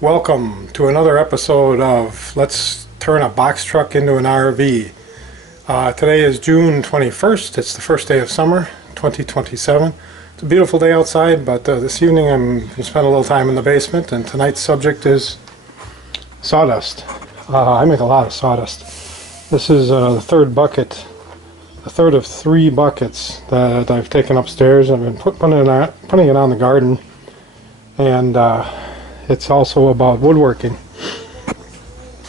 Welcome to another episode of Let's Turn a Box Truck into an RV. Today is June 21st. It's the first day of summer, 2027. It's a beautiful day outside, but this evening I'm going to spend a little time in the basement, and tonight's subject is sawdust. I make a lot of sawdust. This is the third bucket, the third of 3 buckets that I've taken upstairs. I've been putting it on the garden, and it's also about woodworking.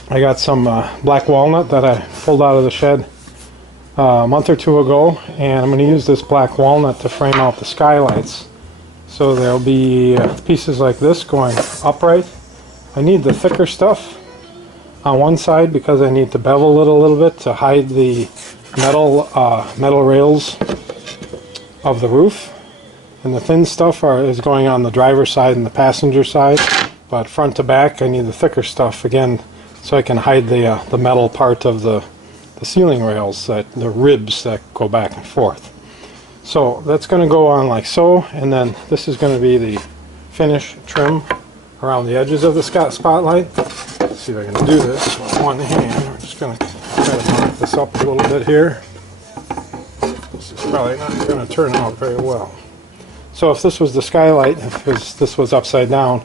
I got some black walnut that I pulled out of the shed a month or two ago, and I'm going to use this black walnut to frame out the skylights. So there'll be pieces like this going upright. I need the thicker stuff on one side because I need to bevel it a little bit to hide the metal rails of the roof. And the thin stuff is going on the driver's side and the passenger side. But front to back, I need the thicker stuff again, so I can hide the metal part of the ceiling rails, the ribs that go back and forth. So that's going to go on like so, and then this is going to be the finish trim around the edges of the spotlight. Let's see if I can do this with one hand. We're just going to try to mark this up a little bit here. This is probably not going to turn out very well. So if this was the skylight, if this was upside down,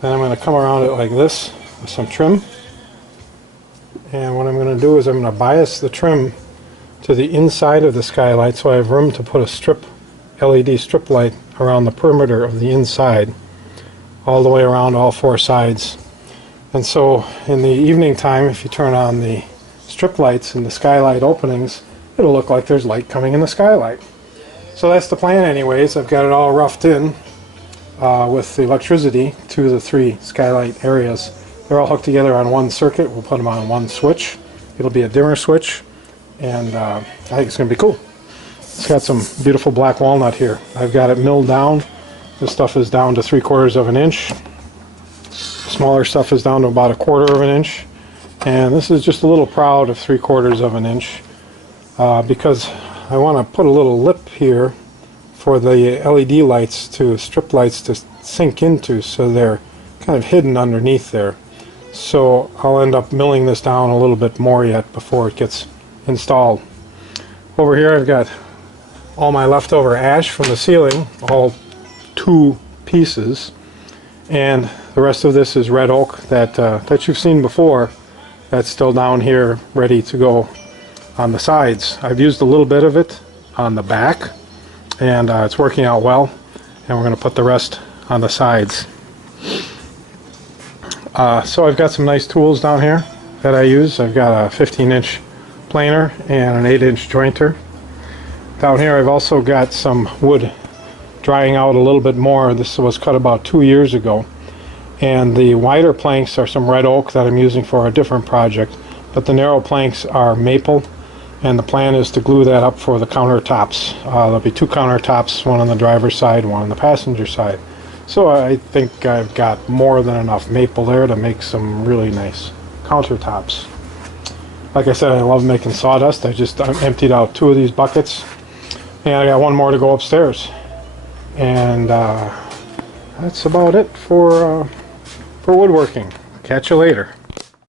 then I'm going to come around it like this with some trim. And what I'm going to do is I'm going to bias the trim to the inside of the skylight so I have room to put a LED strip light around the perimeter of the inside, all the way around all 4 sides. And so in the evening time, if you turn on the strip lights in the skylight openings, it'll look like there's light coming in the skylight. So that's the plan anyways. I've got it all roughed in with the electricity to the 3 skylight areas. They're all hooked together on one circuit. We'll put them on one switch. It'll be a dimmer switch, and I think it's going to be cool. It's got some beautiful black walnut here. I've got it milled down. This stuff is down to 3/4 of an inch. Smaller stuff is down to about 1/4 of an inch. And this is just a little proud of 3/4 of an inch because I want to put a little lip here for the LED lights, strip lights to sink into, so they're kind of hidden underneath there. So I'll end up milling this down a little bit more yet before it gets installed. Over here I've got all my leftover ash from the ceiling, all 2 pieces, and the rest of this is red oak that you've seen before. That's still down here ready to go on the sides. I've used a little bit of it on the back, and it's working out well, and we're going to put the rest on the sides. So I've got some nice tools down here that I use. I've got a 15-inch planer and an 8-inch jointer. Down here I've also got some wood drying out a little bit more. This was cut about 2 years ago, and the wider planks are some red oak that I'm using for a different project, but the narrow planks are maple. And the plan is to glue that up for the countertops. There'll be 2 countertops, one on the driver's side, one on the passenger side. So I think I've got more than enough maple there to make some really nice countertops. Like I said, I love making sawdust. I emptied out 2 of these buckets, and I got 1 more to go upstairs. And that's about it for woodworking. Catch you later.